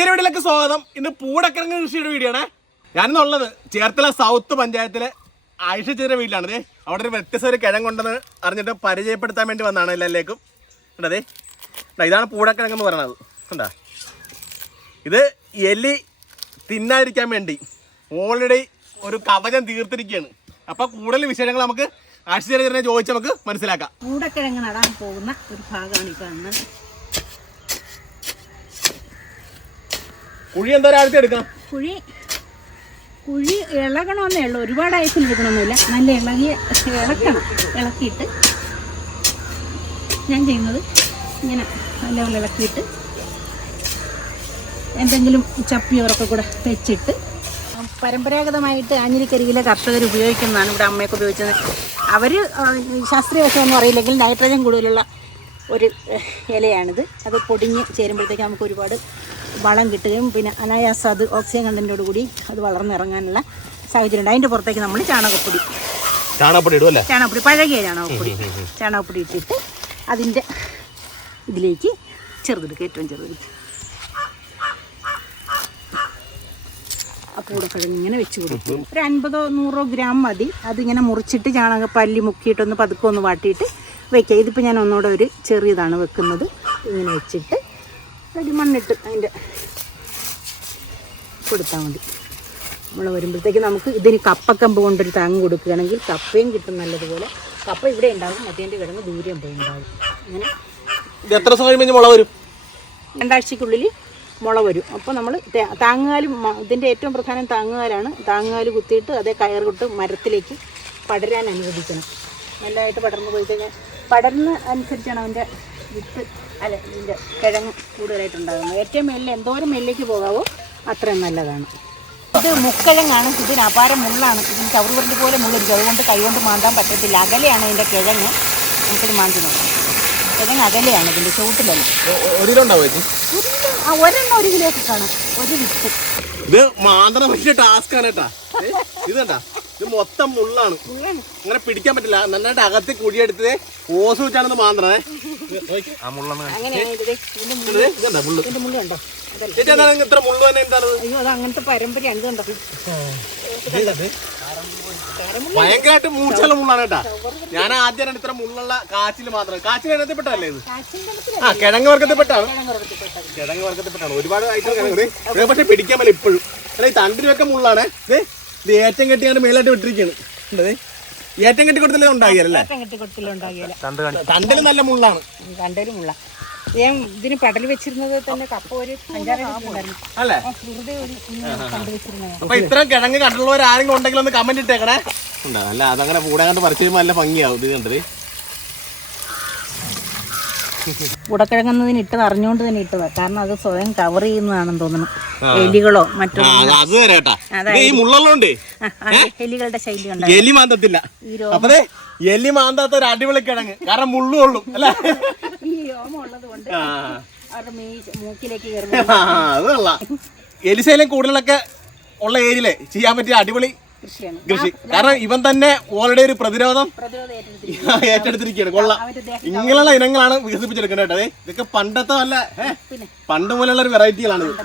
പുതിയൊരു വീട്ടിലേക്ക് സ്വാഗതം. ഇന്ന് പൂടക്കിഴങ്ങ് കൃഷിയുടെ വീഡിയോ ആണ് ഞാനിന്നുള്ളത് ചേർത്തല സൗത്ത് പഞ്ചായത്തിലെ ആയിഷ ചെറിയ വീട്ടിലാണ്. ദേ അവിടെ ഒരു വ്യത്യസ്ത ഒരു കിഴങ്ങ് കൊണ്ടെന്ന് അറിഞ്ഞിട്ട് പരിചയപ്പെടുത്താൻ വേണ്ടി വന്നതാണ് എല്ലാവരിലേക്കും കണ്ടതേ ഇതാണ് പൂടക്കിഴങ്ങ് എന്ന് പറയുന്നത്. കണ്ടാ? ഇത് എലി തിന്നാതിരിക്കാൻ വേണ്ടി ഓൾറെഡി ഒരു കവചം തീർത്തിരിക്കുകയാണ്. അപ്പൊ കൂടുതൽ വിശേഷങ്ങൾ നമുക്ക് ആയിഷ ചെറിയ ചോദിച്ച് നമുക്ക് മനസ്സിലാക്കാം. കൂടക്കിഴങ്ങ് നടാൻ പോകുന്ന ഒരു ഭാഗമാണ് ഈ കുഴി എന്താ എടുക്കാം കുഴി കുഴി ഇളകണമെന്നേ ഉള്ളൂ. ഒരുപാട് ആയിട്ട് എടുക്കണമെന്നില്ല നല്ല ഇളകി ഇളക്കണം. ഇളക്കിയിട്ട് ഞാൻ ചെയ്യുന്നത് ഇങ്ങനെ നല്ലപോലെ ഇളക്കിയിട്ട് എന്തെങ്കിലും ചപ്പിയോറൊക്കെ കൂടെ വെച്ചിട്ട് പരമ്പരാഗതമായിട്ട് ആഞ്ഞിലിക്കരിയിലെ കർഷകർ ഉപയോഗിക്കുന്നതാണ് ഇവിടെ അമ്മയൊക്കെ ഉപയോഗിച്ചത്. അവർ ശാസ്ത്രീയ വശമൊന്നും അറിയില്ലെങ്കിൽ നൈട്രജൻ കൂടുതലുള്ള ഒരു ഇലയാണിത്. അത് പൊടിഞ്ഞ് ചേരുമ്പോഴത്തേക്ക് നമുക്ക് ഒരുപാട് വളം കിട്ടുകയും പിന്നെ അനായാസം അത് ഓക്സിജൻ കണ്ടന്റോട് കൂടി അത് വളർന്നിറങ്ങാനുള്ള സാഹചര്യം ഉണ്ട്. അതിന്റെ പുറത്തേക്ക് നമ്മൾ ചാണകപ്പൊടി. ചാണകപ്പൊടി ഇടുമല്ലേ ചാണകപ്പൊടി പഴകിയ ചാണകപ്പൊടി. ചാണകപ്പൊടി ഇട്ടിട്ട് അതിന്റെ ഇതിലേക്ക് ചെറുതെടുക്കുക. ഏറ്റവും ചെറുതെടുക്കുക അപ്പോൾ കിഴങ്ങ് ഇങ്ങനെ വെച്ച് കൊടുക്കും ഒരു അൻപതോ നൂറോ ഗ്രാം മതി. അതിങ്ങനെ മുറിച്ചിട്ട് ചാണക പല്ലി മുക്കിയിട്ടൊന്ന് പതുക്കെ ഒന്ന് വാട്ടിയിട്ട് വെക്കുക. ഇതിപ്പോൾ ഞാൻ ഒന്നുകൂടെ ഒരു ചെറിയതാണ് വെക്കുന്നത്. ഇങ്ങനെ വെച്ചിട്ട് ഒരു മണ്ണിട്ട് അതിന്റെ കൊടുത്താൽ മതി. നമ്മൾ വരുമ്പോഴത്തേക്ക് നമുക്ക് ഇതിന് കപ്പക്കമ്പ് കൊണ്ടൊരു താങ്ങ് കൊടുക്കുകയാണെങ്കിൽ കപ്പയും കിട്ടും നല്ലതുപോലെ. കപ്പ ഇവിടെ ഉണ്ടാകും മറ്റേന്റെ കിഴങ്ങ് ദൂരം പോയി ഉണ്ടാകും അങ്ങനെ ഇത് എത്ര ദിവസം കഴിയുമ്പോൾ മുള വരും? രണ്ടാഴ്ചക്കുള്ളിൽ മുള വരും. അപ്പോൾ നമ്മൾ താങ്ങുകാൽ ഇതിന്റെ ഏറ്റവും പ്രധാനം താങ്ങുകാലാണ് താങ്ങുകാൽ കുത്തിയിട്ട് അതേ കയർ കൊട്ട് മരത്തിലേക്ക് പടരാൻ അനുവദിക്കണം. നല്ലതായിട്ട് പടർന്നു പോയി കഴിഞ്ഞാൽ പടർന്ന് അനുസരിച്ചാണ് അതിന്റെ വിത്ത് അല്ല ഇതിന്റെ കിഴങ്ങ് കൂടുതലായിട്ടുണ്ടാകുന്നത് ഏറ്റവും മെല്ലെ എന്തോരം മെല്ലേക്ക് പോകാവോ അത്രയും നല്ലതാണ്. ഇത് മുക്കിഴങ്ങാണ് ഇതിന് അപാരം മുള്ളാണ്. ഇതിന് ചവറുപറിന്റെ പോലെ മുള്ളിരിക്കും. അതുകൊണ്ട് കൈകൊണ്ട് മാന്താൻ പറ്റത്തില്ല. അകലെയാണ് ഇതിന്റെ കിഴങ്ങ്. നമുക്കിത് മാന്തി നോക്കാം. കിഴങ്ങ് അകലെയാണ് ഇതിന്റെ ചുവട്ടിലല്ല. ഒരു കിലോ ആ ഒരെണ്ണം ഒരു കിലോ ഒക്കെ കാണാം. ഒരു വിത്ത് ഇത് മാന്തണ വലിയ ടാസ്ക് ആണ് കേട്ടാ. ഇത് കണ്ടാ? ഇത് മൊത്തം മുള്ളാണ്. അങ്ങനെ പിടിക്കാൻ പറ്റില്ല. നന്നായിട്ട് അകത്തി കുഴിയെടുത്തത് ഓസ് വെച്ചാണെന്ന് മാന്തണേ. ആ ഇത്ര ഭയങ്കരമായിട്ട് മൂർച്ചയുള്ള മുള്ളാണ് കേട്ടാ. ഞാൻ ആദ്യം ഇത്ര മുള്ളുള്ള കാച്ചിൽ മാത്രം. കാച്ചിൽ പെട്ടല്ലേ ഇത്? ആ കിഴങ്ങ് വർഗത്തിൽപ്പെട്ടാണ്. കിഴങ്ങ് വർഗത്തിൽ പെട്ടാണ് ഒരുപാട് ഐറ്റം കിഴങ്ങ് പക്ഷെ പിടിക്കാൻ പറ്റില്ല ഇപ്പോഴും. അല്ല ഈ തണ്ടിനൊക്കെ മുള്ളാണ്. ഇത് ഏറ്റവും ഏറ്റം കെട്ടിയാണ് മേലായിട്ട് വിട്ടിരിക്കുകയാണ് ഉണ്ടത് ഏറ്റം കെട്ടി കൊടുത്തല്ലേ ഉണ്ടാകിയല്ലേ ഏറ്റവും കെട്ടിക്കൊടുത്തിലുണ്ടാകില്ല തണ്ടിൽ നല്ല മുള്ളാണ്. കണ്ടേലും മുള്ള. ഞാൻ ഇതിന് പടൽ വെച്ചിരുന്നത് തന്നെ കപ്പ ഒരു അഞ്ചാറ് അല്ലേ? വെറുതെ ഒരു കണ്ടു വെച്ചിരുന്നത് അപ്പൊ ഇത്രയും കിഴങ്ങ് കണ്ടുള്ളവർ ആരെങ്കിലും ഉണ്ടെങ്കിൽ ഒന്ന് കമന്റ് ഇട്ടേക്കണേ. അല്ല അതങ്ങനെ കൂടെ കണ്ട് പറിച്ചു കഴിയുമ്പോൾ നല്ല ഭംഗിയാവും. ഇത് കണ്ടത് ഉടക്കിഴങ്ങുന്നതിന് ഇട്ടത് അറിഞ്ഞുകൊണ്ട് തന്നെ ഇട്ടതാ. കാരണം അത് സ്വയം കവർ ചെയ്യുന്നതാണെന്ന് തോന്നുന്നു. എലികളോ മറ്റോ അത് തരാം കേട്ടാ. ഈ മുള്ളുള്ളതുകൊണ്ട് എലികളുടെ ശൈലി ഉണ്ട് എലി മാന്തത്തില്ല. അപ്പതേ എലി മാന്താത്ത ഒരു അടിപൊളി കിഴങ്ങ്. കാരണം മുള്ളുള്ളൂ അല്ലേ? ഈ രോമം ഉള്ളത് കൊണ്ട് അവരുടെ മൂക്കിലേക്ക് കയറുന്ന എലിശൈലം കൂടുതലൊക്കെ ഉള്ള ഏരിയയിലെ ചെയ്യാൻ പറ്റിയ അടിപൊളി കൃഷി. കാരണം ഇവൻ തന്നെ ഓൾറെഡി ഒരു പ്രതിരോധം ഏറ്റെടുത്തിരിക്കുകയാണ്. കൊള്ളാം. ഇങ്ങനെയുള്ള ഇനങ്ങളാണ് വികസിപ്പിച്ചെടുക്കേണ്ടത് ഇതൊക്കെ പണ്ടത്തെ അല്ല പണ്ട് മുതലുള്ള ഒരു വെറൈറ്റികളാണ് ഇത്.